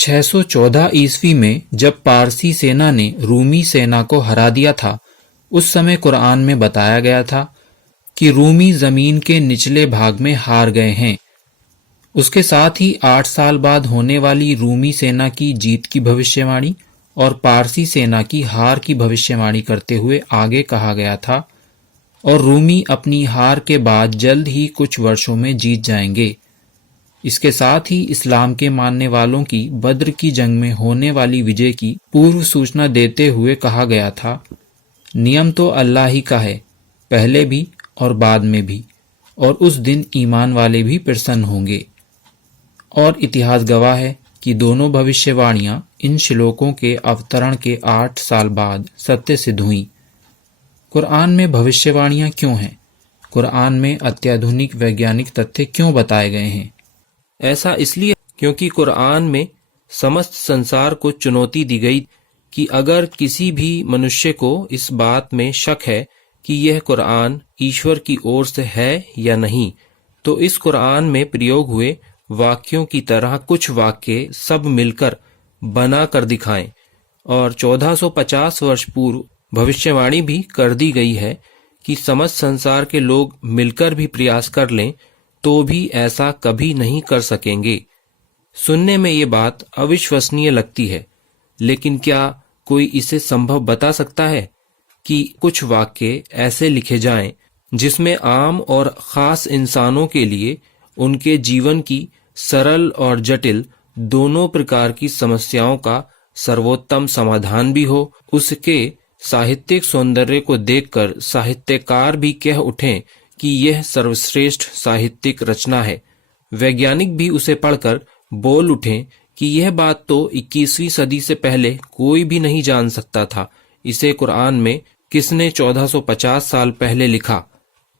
614 ईस्वी में जब पारसी सेना ने रूमी सेना को हरा दिया था, उस समय कुरान में बताया गया था कि रूमी जमीन के निचले भाग में हार गए हैं। उसके साथ ही 8 साल बाद होने वाली रूमी सेना की जीत की भविष्यवाणी और पारसी सेना की हार की भविष्यवाणी करते हुए आगे कहा गया था, और रूमी अपनी हार के बाद जल्द ही कुछ वर्षों में जीत जाएंगे। इसके साथ ही इस्लाम के मानने वालों की बद्र की जंग में होने वाली विजय की पूर्व सूचना देते हुए कहा गया था, नियम तो अल्लाह ही का है, पहले भी और बाद में भी, और उस दिन ईमान वाले भी प्रसन्न होंगे। और इतिहास गवाह है कि दोनों भविष्यवाणियां इन श्लोकों के अवतरण के 8 साल बाद सत्य सिद्ध हुई। कुरान में भविष्यवाणियां क्यों हैं? कुरान में अत्याधुनिक वैज्ञानिक तथ्य क्यों बताए गए हैं? ऐसा इसलिए क्योंकि कुरान में समस्त संसार को चुनौती दी गई कि अगर किसी भी मनुष्य को इस बात में शक है कि यह कुरान ईश्वर की ओर से है या नहीं, तो इस कुरान में प्रयोग हुए वाक्यों की तरह कुछ वाक्य सब मिलकर बना कर दिखाएं। और 1450 वर्ष पूर्व भविष्यवाणी भी कर दी गई है कि समस्त संसार के लोग मिलकर भी प्रयास कर लें तो भी ऐसा कभी नहीं कर सकेंगे। सुनने में ये बात अविश्वसनीय लगती है, लेकिन क्या कोई इसे संभव बता सकता है कि कुछ वाक्य ऐसे लिखे जाएं जिसमें आम और खास इंसानों के लिए उनके जीवन की सरल और जटिल दोनों प्रकार की समस्याओं का सर्वोत्तम समाधान भी हो। उसके साहित्यिक सौंदर्य को देखकर साहित्यकार भी कह उठें कि यह सर्वश्रेष्ठ साहित्यिक रचना है। वैज्ञानिक भी उसे पढ़कर बोल उठें कि यह बात तो 21वीं सदी से पहले कोई भी नहीं जान सकता था। इसे कुरान में किसने 1450 साल पहले लिखा?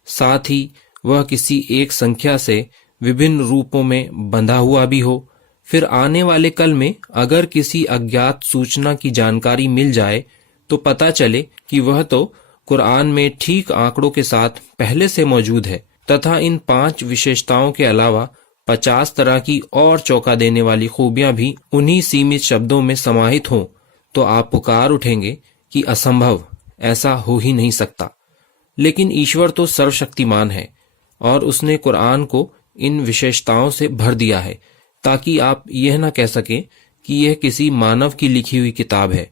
साथ ही वह किसी एक संख्या से विभिन्न रूपों में बंधा हुआ भी हो। फिर आने वाले कल में अगर किसी अज्ञात सूचना की जानकारी मिल जाए तो पता चले कि वह तो कुरान में ठीक आंकड़ों के साथ पहले से मौजूद है, तथा इन 5 विशेषताओं के अलावा 50 तरह की और चौंका देने वाली खूबियां भी उन्हीं सीमित शब्दों में समाहित हों, तो आप पुकार उठेंगे कि असंभव, ऐसा हो ही नहीं सकता। लेकिन ईश्वर तो सर्वशक्तिमान है और उसने कुरान को इन विशेषताओं से भर दिया है ताकि आप यह न कह सकें कि यह किसी मानव की लिखी हुई किताब है।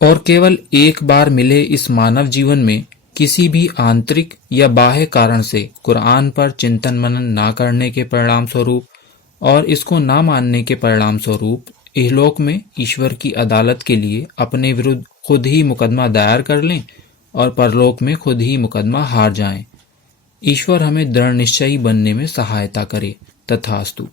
और केवल एक बार मिले इस मानव जीवन में किसी भी आंतरिक या बाह्य कारण से कुरान पर चिंतन मनन ना करने के परिणाम स्वरूप और इसको ना मानने के परिणाम स्वरूप इहलोक में ईश्वर की अदालत के लिए अपने विरुद्ध खुद ही मुकदमा दायर कर लें और परलोक में खुद ही मुकदमा हार जाएं। ईश्वर हमें दृढ़ निश्चयी बनने में सहायता करे। तथास्तु।